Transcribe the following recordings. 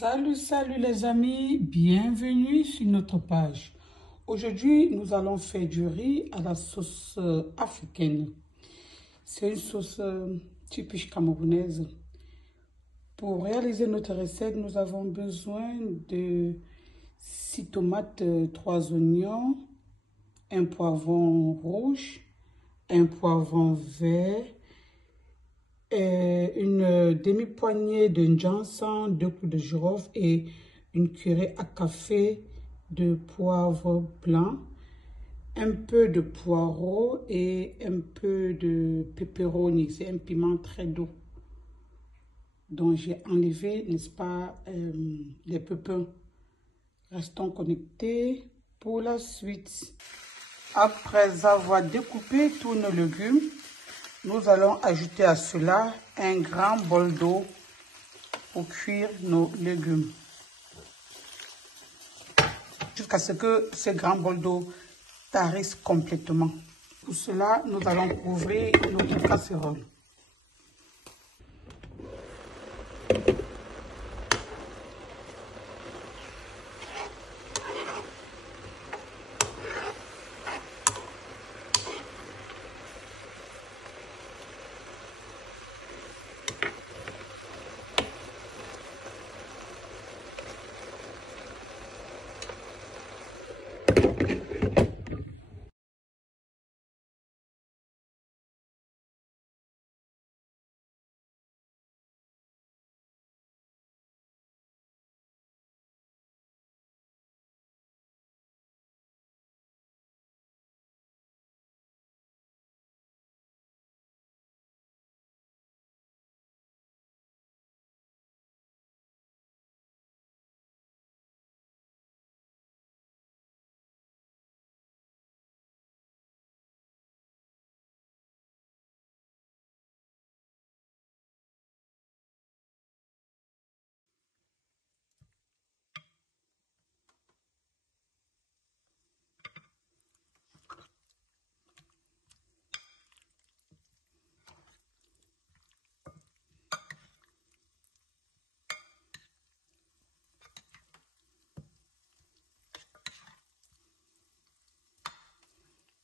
Salut les amis, bienvenue sur notre page. Aujourd'hui, nous allons faire du riz à la sauce africaine. C'est une sauce typique camerounaise. Pour réaliser notre recette, nous avons besoin de 6 tomates, 3 oignons, un poivron rouge, un poivron vert, une demi-poignée de jansan, 2 clous de girofle et une cuillerée à café de poivre blanc, un peu de poireau et un peu de pepperoni. C'est un piment très doux dont j'ai enlevé, n'est-ce pas, les pépins. Restons connectés pour la suite. Après avoir découpé tous nos légumes, nous allons ajouter à cela un grand bol d'eau pour cuire nos légumes. Jusqu'à ce que ce grand bol d'eau tarisse complètement. Pour cela, nous allons couvrir notre casserole.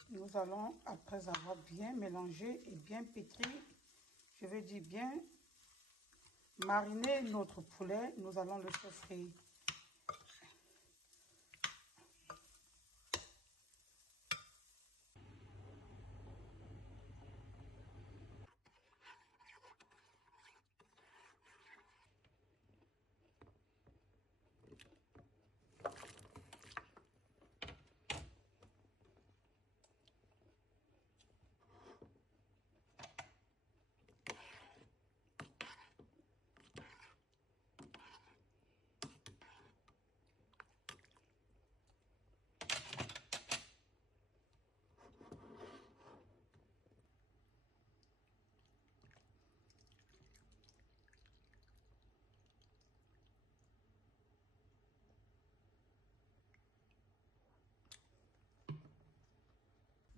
Nous allons, après avoir bien mélangé et bien pétri, je veux dire bien mariner notre poulet, nous allons le frire.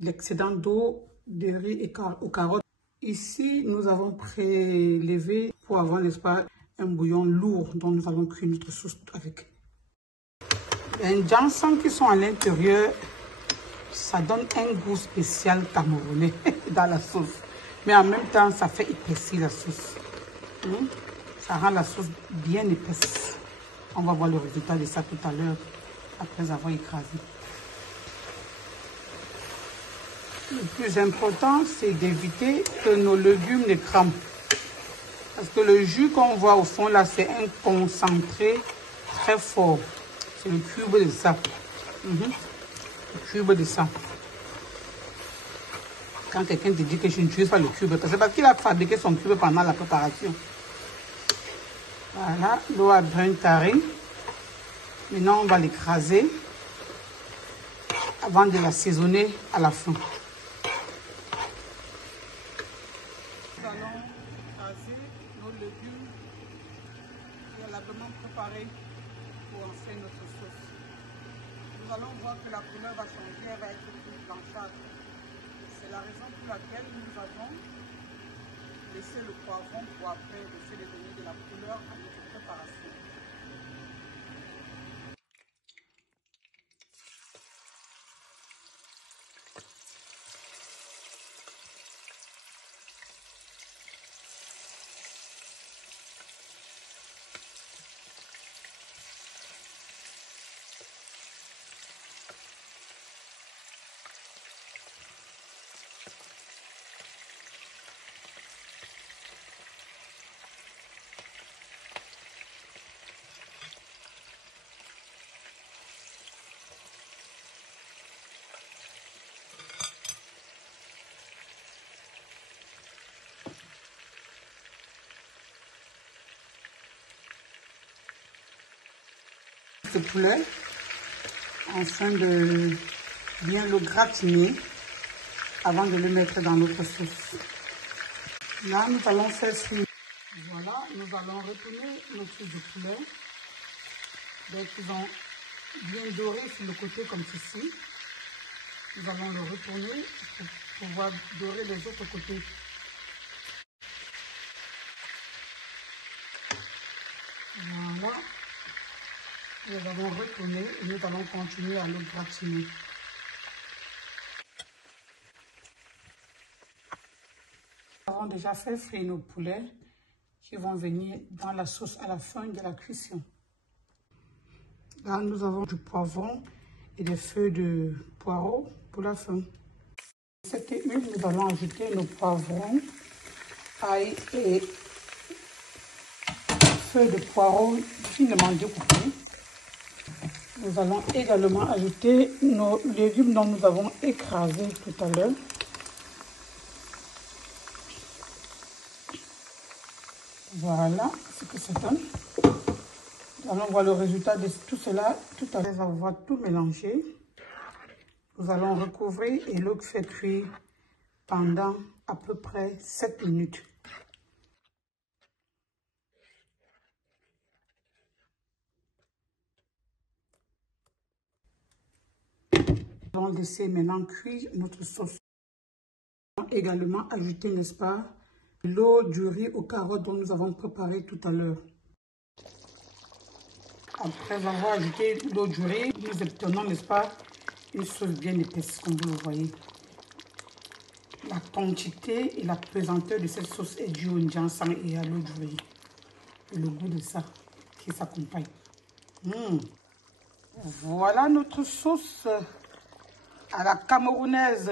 L'excédent d'eau de riz et aux carottes. Ici, nous avons prélevé pour avoir, n'est-ce pas, un bouillon lourd dont nous allons cuire notre sauce avec. Les jansan qui sont à l'intérieur, ça donne un goût spécial camerounais dans la sauce. Mais en même temps, ça fait épaissir la sauce. Ça rend la sauce bien épaisse. On va voir le résultat de ça tout à l'heure, après avoir écrasé. Le plus important, c'est d'éviter que nos légumes ne crament. Parce que le jus qu'on voit au fond là, c'est un concentré très fort. C'est le cube de ça. Le cube de ça. Quand quelqu'un te dit que je n'utilise pas le cube, c'est parce qu'il a fabriqué son cube pendant la préparation. Voilà, l'eau a bien taré. Maintenant, on va l'écraser avant de l'assaisonner à la fin. Nous allons écraser nos légumes préalablement préparés pour en faire notre sauce. Nous allons voir que la couleur va changer, elle va être plus blanchâtre. C'est la raison pour laquelle nous avons laissé le poivron pour après laisser le donner de la couleur à notre préparation. Ce poulet, afin de bien le gratiner avant de le mettre dans notre sauce. Là, nous allons faire frire. Voilà, nous allons retourner nos trucs de poulet. Donc, ils ont bien doré sur le côté comme ceci. Nous allons le retourner pour pouvoir dorer les autres côtés. Voilà. Nous allons retourner et nous allons continuer à le gratiner. Nous avons déjà fait frire nos poulets qui vont venir dans la sauce à la fin de la cuisson. Là, nous avons du poivron et des feuilles de poireau pour la fin. Dans cette huile, nous allons ajouter nos poivrons, ail et feuilles de poireau finement découpées. Nous allons également ajouter nos légumes dont nous avons écrasé tout à l'heure. Voilà ce que ça donne. Nous allons voir le résultat de tout cela tout à l'heure. Nous allons avoir tout mélangé. Nous allons recouvrir et le faire cuire pendant à peu près 7 minutes. Nous allons laisser maintenant cuire notre sauce. Nous allons également ajouter, n'est-ce pas, l'eau du riz aux carottes dont nous avons préparé tout à l'heure. Après avoir ajouté l'eau du riz, nous obtenons, n'est-ce pas, une sauce bien épaisse, comme vous le voyez. La quantité et la pesanteur de cette sauce est due au ginseng et à l'eau du riz. Et le goût de ça qui s'accompagne. Voilà notre sauce à la camerounaise.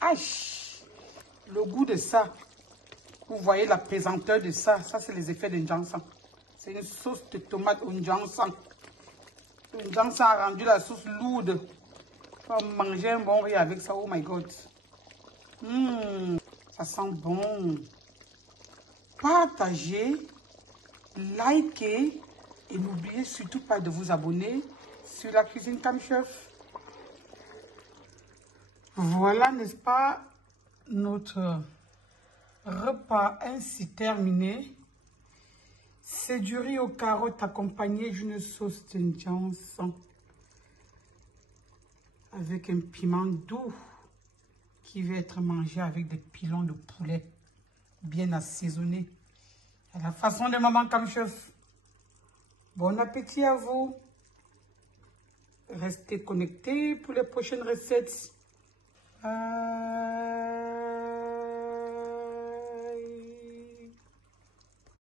Aïe! Le goût de ça. Vous voyez la pesanteur de ça. Ça, c'est les effets de ginseng. C'est une sauce de tomate au ginseng. Le ginseng a rendu la sauce lourde. Il faut manger un bon riz avec ça. Oh my God. Ça sent bon. Partagez, likez et n'oubliez surtout pas de vous abonner sur la cuisine Cam Chef. Voilà, n'est-ce pas, notre repas ainsi terminé. C'est du riz aux carottes accompagné d'une sauce de ginseng avec un piment doux qui va être mangé avec des pilons de poulet bien assaisonnés à la façon de maman Cam Chef. Bon appétit à vous. Restez connectés pour les prochaines recettes. Bye.